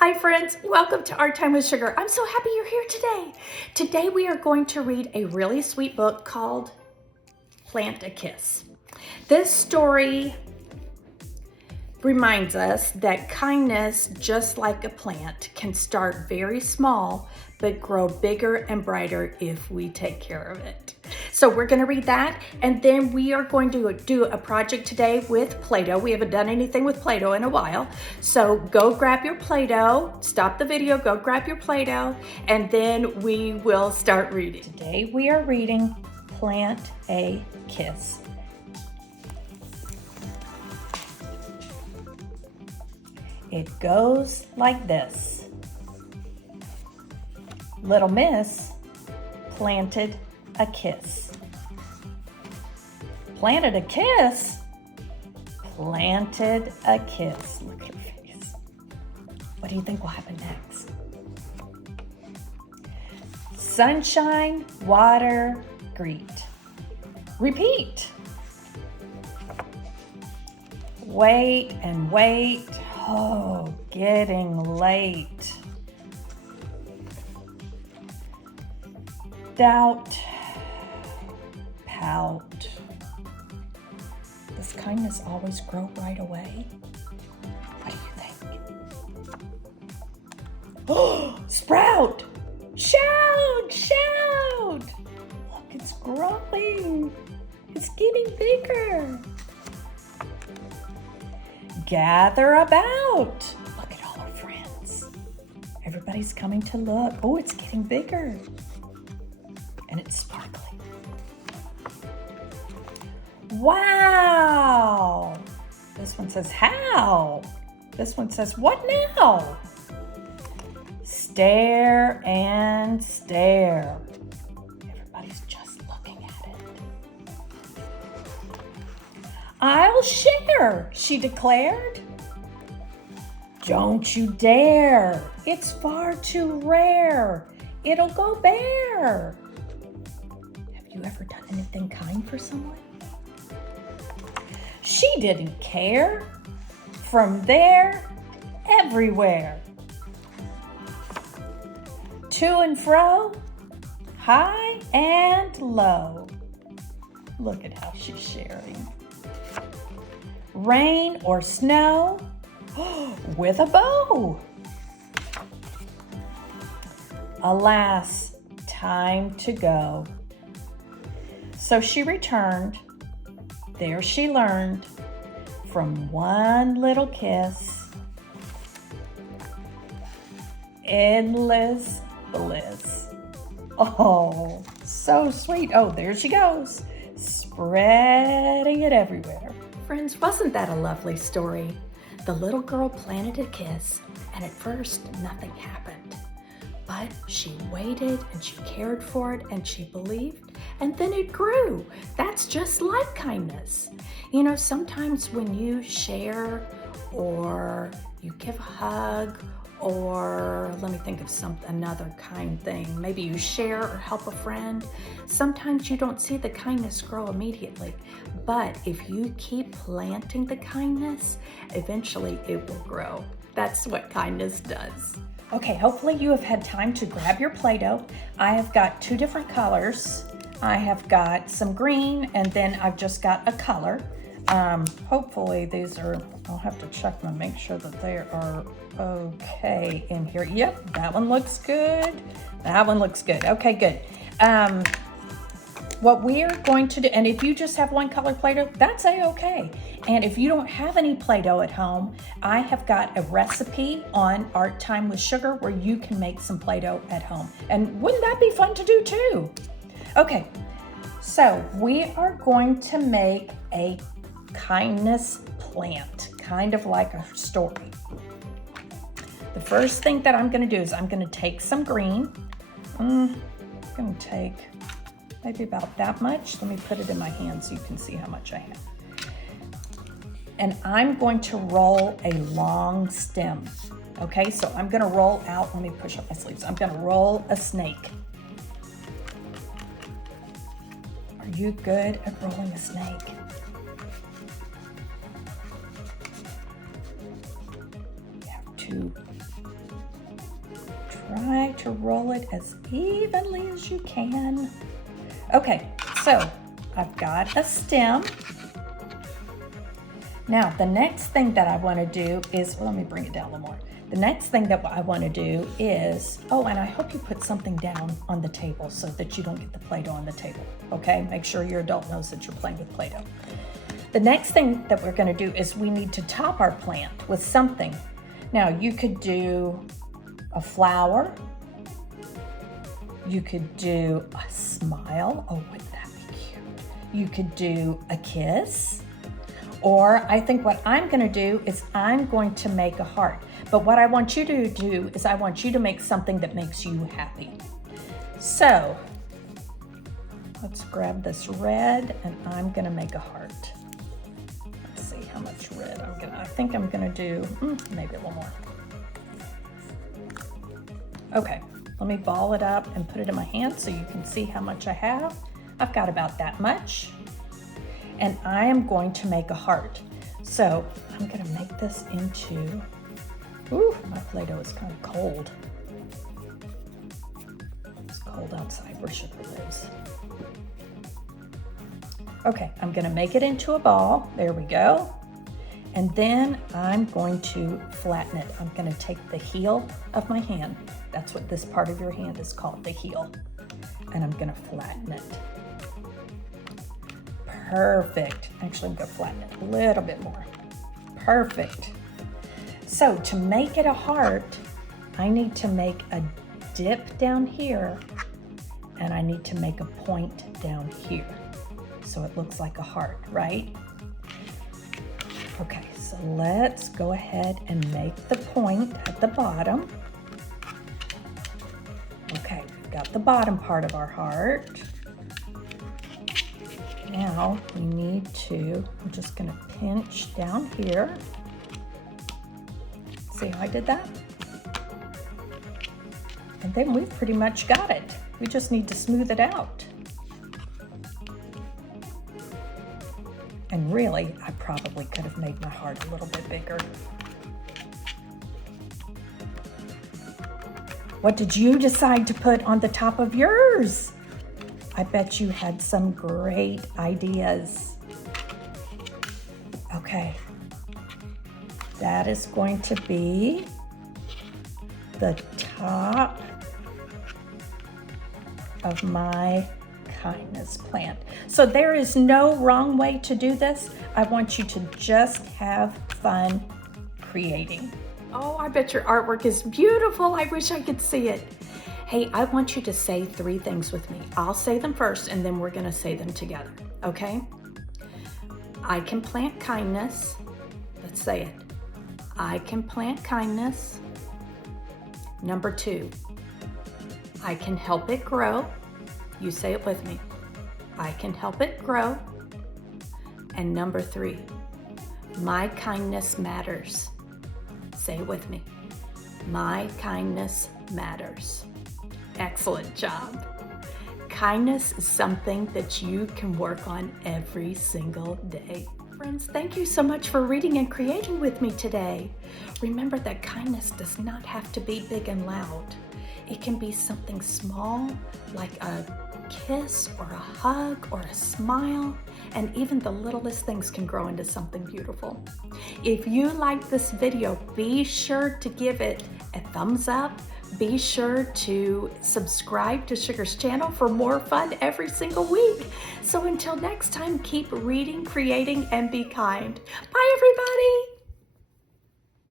Hi friends, welcome to Art Time with Sugar. I'm so happy you're here today. Today we are going to read a really sweet book called Plant a Kiss. This story reminds us that kindness, just like a plant, can start very small but grow bigger and brighter if we take care of it. So we're going to read that, and then we are going to do a project today with Play-Doh. We haven't done anything with Play-Doh in a while. So go grab your Play-Doh, stop the video, go grab your Play-Doh, and then we will start reading. Today we are reading Plant a Kiss. It goes like this. Little Miss planted a kiss. Planted a kiss? Planted a kiss. Look at her face. What do you think will happen next? Sunshine, water, greet. Repeat. Wait and wait. Oh, getting late. Doubt, pout. Does kindness always grow right away? What do you think? Oh, sprout! Shout! Shout! Look, it's growing. It's getting bigger. Gather about. Look at all our friends. Everybody's coming to look. Oh, it's getting bigger. And it's sparkling. Wow! This one says, how? This one says, what now? Stare and stare. Everybody's just looking at it. I'll share, she declared. Don't you dare. It's far too rare. It'll go bare. Have you ever done anything kind for someone? She didn't care. From there, everywhere. To and fro, high and low. Look at how she's sharing. Rain or snow, with a bow. Alas, time to go. So she returned. There she learned from one little kiss, endless bliss. Oh, so sweet. Oh, there she goes, spreading it everywhere. Friends, wasn't that a lovely story? The little girl planted a kiss, and at first nothing happened. But she waited and she cared for it and she believed, and then it grew. That's just like kindness. You know, sometimes when you share or you give a hug, or let me think of another kind thing. Maybe you share or help a friend. Sometimes you don't see the kindness grow immediately, but if you keep planting the kindness, eventually it will grow. That's what kindness does. Okay, hopefully you have had time to grab your Play-Doh. I have got two different colors. I have got some green, and then I've just got a color. Hopefully these are, I'll have to check them and make sure that they are okay in here. Yep, that one looks good. That one looks good. Okay, good. What we are going to do, and if you just have one color Play-Doh, that's a-okay. And if you don't have any Play-Doh at home, I have got a recipe on Art Time with Sugar where you can make some Play-Doh at home. And wouldn't that be fun to do too? Okay, so we are going to make a kindness plant, kind of like a story. The first thing that I'm going to do is I'm going to take some green. I'm going to take maybe about that much. Let me put it in my hand so you can see how much I have. And I'm going to roll a long stem. Okay, so I'm going to roll out. Let me push up my sleeves. I'm going to roll a snake. Are you good at rolling a snake? You have to Try to roll it as evenly as you can. Okay, so I've got a stem. Now, the next thing that I want to do is, well, let me bring it down a little more. The next thing that I want to do is, oh, and I hope you put something down on the table so that you don't get the Play-Doh on the table, okay? Make sure your adult knows that you're playing with Play-Doh. The next thing that we're going to do is we need to top our plant with something. Now, you could do a flower. You could do a smile. Oh, wouldn't that be cute? You could do a kiss. Or I think what I'm going to do is I'm going to make a heart. But what I want you to do is I want you to make something that makes you happy. So let's grab this red and I'm going to make a heart. Let's see how much red I think I'm going to do maybe a little more. Okay, let me ball it up and put it in my hand so you can see how much I have. I've got about that much. And I am going to make a heart. So I'm going to make this into, ooh, my Play-Doh is kind of cold. It's cold outside where sugar lives. Okay, I'm going to make it into a ball. There we go. And then I'm going to flatten it. I'm going to take the heel of my hand. That's what this part of your hand is called, the heel. And I'm going to flatten it. Perfect. Actually, I'm going to flatten it a little bit more. Perfect. So to make it a heart, I need to make a dip down here and I need to make a point down here. So it looks like a heart, right? Okay, so let's go ahead and make the point at the bottom. Okay, we've got the bottom part of our heart. Now we need to, I'm just going to pinch down here. See how I did that? And then we've pretty much got it. We just need to smooth it out. And really, I probably could have made my heart a little bit bigger. What did you decide to put on the top of yours? I bet you had some great ideas. Okay, that is going to be the top of my kindness plant. So there is no wrong way to do this. I want you to just have fun creating. Oh, I bet your artwork is beautiful. I wish I could see it. Hey, I want you to say 3 things with me. I'll say them first and then we're gonna say them together, okay? I can plant kindness. Let's say it. I can plant kindness. Number 2, I can help it grow. You say it with me. I can help it grow. And number 3, my kindness matters. Say it with me. My kindness matters. Excellent job. Kindness is something that you can work on every single day. Friends, thank you so much for reading and creating with me today. Remember that kindness does not have to be big and loud. It can be something small, like a kiss or a hug or a smile, and even the littlest things can grow into something beautiful. If you like this video, be sure to give it a thumbs up. Be sure to subscribe to Sugar's channel for more fun every single week. So until next time, keep reading, creating, and be kind. Bye, everybody.